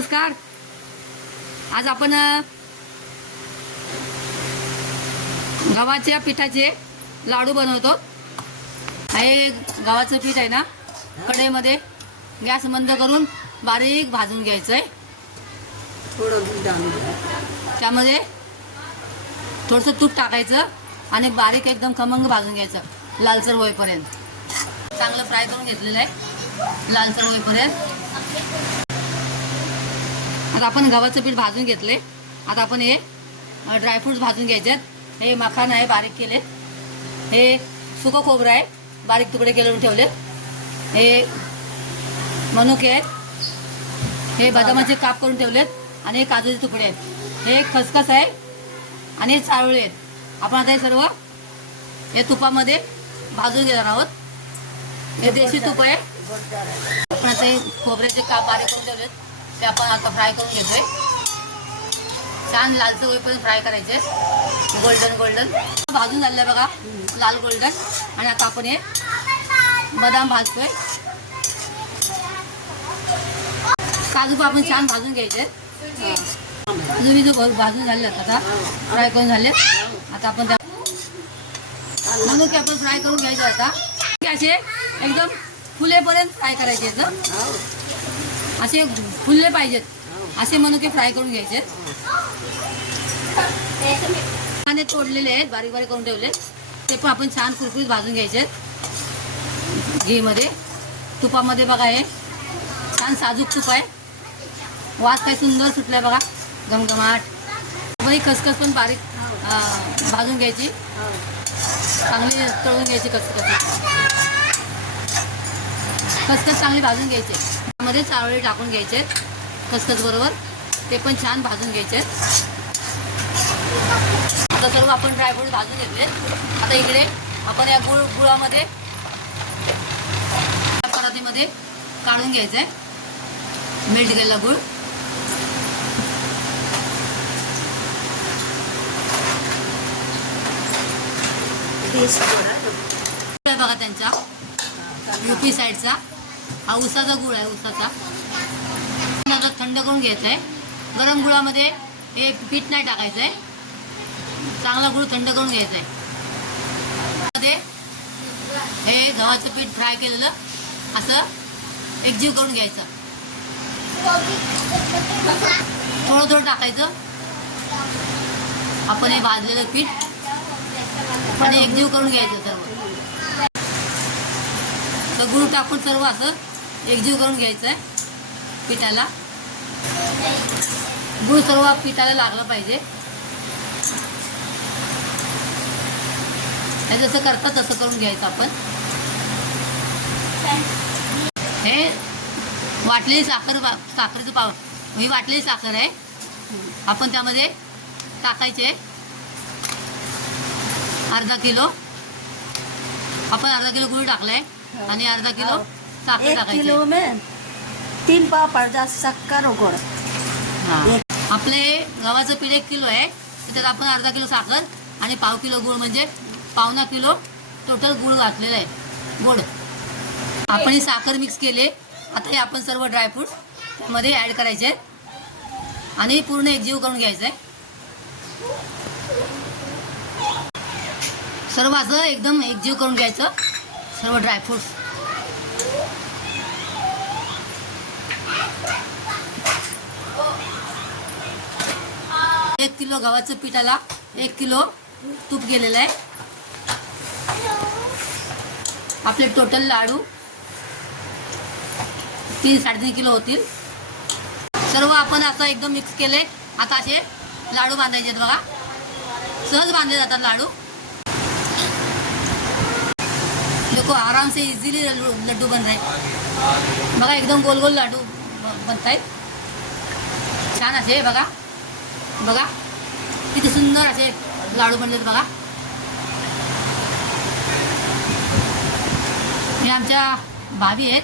नमस्कार. आज आपण गव्हाच्या पिठाचे लाडू बनवतो. हे गव्हाचं पीठ आहे ना कढईमध्ये गॅस बंद करून बारीक भाजून घ्यायचं आहे थोडं. त्यामध्ये थोडंसं तूप टाकायचं आणि बारीक एकदम खमंग भाजून घ्यायचं लालसर होईपर्यंत. चांगलं फ्राय करून घेतलेलं आहे लालसर होईपर्यंत. आता आपण गव्हाचं पीठ भाजून घेतले आता आपण हे ड्रायफ्रूट्स भाजून घ्यायचे आहेत. हे मखान आहे बारीक केले हे सुकं खोबरं आहे बारीक तुकडे केले ठेवले हे मनुके आहेत. हे बदामाचे काप करून ठेवलेत आणि हे काजूचे तुकडे आहेत. हे खसखस आहे आणि हे चारोळे आहेत. आपण आता हे सर्व या तुपामध्ये भाजून घेणार आहोत. हे देशी तूप आहे. आपण आता हे खोबऱ्याचे काप बारीक करून ठेवलेत. ते आपण आता फ्राय करून घेतोय. छान लालचं होईपर्यंत फ्राय करायचे. गोल्डन गोल्डन भाजून झाले बघा. लाल गोल्डन आणि आता आपण हे बदाम भाजतोय. काजू पण आपण छान भाजून घ्यायचे. जुनी जो भाजून झाले आता फ्राय करून झाले. आता आपण त्या म्हणून की आपण फ्राय करून घ्यायचे आता. असे एकदम फुलेपर्यंत फ्राय करायचे एकदम. असे फुलले पाहिजेत. असे म्हणून की फ्राय करून घ्यायचे. कांदे तोडलेले आहेत बारीक बारीक करून ठेवले ते पण आपण छान कुरकुरीत भाजून घ्यायचे घीमध्ये. तुपामध्ये बघा हे. छान साजूक तूप आहे. वास काय सुंदर सुटलाय बघा. घमघमाट. बाई खसखस पण बारीक भाजून घ्यायची. चांगली तळून घ्यायची खसखस. खसखस चांगली भाजून घ्यायचे. त्यामध्ये चारोळे टाकून घ्यायचे खसखस बरोबर. ते पण छान भाजून घ्यायचे आता सर्व आपण ड्रायफ्रूट भाजून घेतले आता इकडे आपण या गुळ गुळामध्ये परातीमध्ये काढून घ्यायचं आहे मेल्ट केलेला गुळ. बघा. त्यांचा युपी साईडचा हा उसाचा गुळ आहे उसाचा. आता थंड करून घ्यायचा आहे गरम गुळामध्ये हे पीठ नाही टाकायचं आहे चांगला गुळ थंड करून घ्यायचा आहे मध्ये हे गव्हाचं पीठ फ्राय केलेलं असं एकजीव करून घ्यायचं. थोडं थोडं टाकायचं. आपण हे भाजलेलं पीठ आणि एकजीव करून घ्यायचं सर्व. तर गुळ टाकून सर्व असं एकजीव करून घ्यायचं आहे पिठाला. गुळ सर्व पिठाला लागलं पाहिजे. हे जसं करतात तसं करून घ्यायचं आपण. हे वाटलेली साखर साखरेचं पाव ही वाटलेली साखर आहे. आपण त्यामध्ये टाकायचे. अर्धा किलो. आपण अर्धा किलो गुळ टाकलाय. आणि अर्धा किलो हो. साखर एक टाकायची. किलो में तीन पाव पड़ जा शक्कर और गुड़ हा. आपले गव्हाचं पीठ एक किलो आहे. तर त्यात आपण अर्धा किलो साखर आणि पाव किलो गुळ म्हणजे पावणा किलो टोटल गुळ घातलेला आहे. गोड आपण ही साखर मिक्स केले. आता हे आपण सर्व ड्रायफ्रूट त्यामध्ये ॲड करायचे. आहेत आणि पूर्ण एकजीव करून घ्यायचं. आहे सर्व असं एकदम एकजीव करून घ्यायचं. सर्व ड्रायफ्रुट्स एक किलो गव्हाचं पिठाला एक किलो तूप गेलेलं आहे. आपले टोटल लाडू तीन साडेतीन किलो होतील. सर्व आपण आता एकदम मिक्स केले. आता असे लाडू बांधायचे आहेत बघा. सहज बांधले जातात लाडू. देखो आराम से इजीली लड्डू बनत आहेत बघा एकदम गोल गोल लाडू बनतायत. छान असे बघा. बघा. किती सुंदर असे लाडू बनलेत बघा. हे आमच्या भाभी आहेत.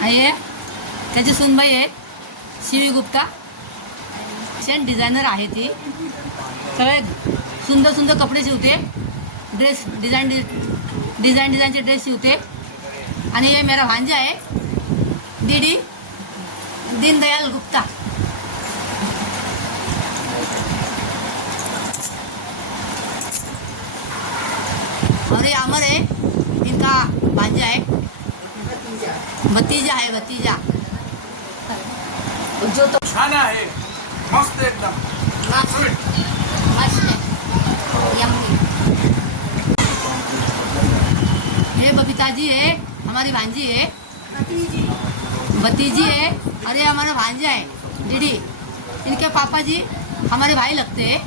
आणि हे त्याची सुनबाई आहेत. शिवी गुप्ता. छान डिझायनर आहे ती. सगळे सुंदर सुंदर कपडे शिवते. ड्रेस डिझाईन डिझाईन डिझाईनचे ड्रेस शिवते. आणि हे मेरा भांजा आहे. डीडी दीनदयाल गुप्ता. और ये अमर है इनका भांजा है भतीजा है भतीजा जो तो छान आहे मस्त एकदम है ये बबीता जी है हमारी भांजी है भतीजी है और ये हमारा भांजा है दीदी इनके पापा जी हमारे भाई लगते हैं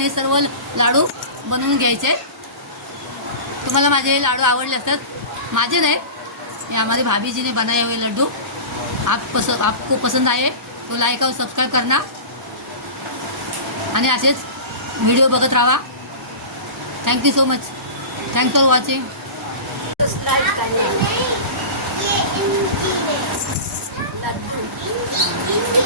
आपण हे सर्व लाडू बनवून घ्यायचे. तुम्हाला माझे हे लाडू आवडले असतात. माझे नाही. हे हमारी भाभी जी ने बनाए हुए लड्डू. आप पस आपको पसंद आए तो लाईक और सबस्क्राईब करना. आणि असेच व्हिडिओ बघत राहा. Thank you so much thanks for watching laddoo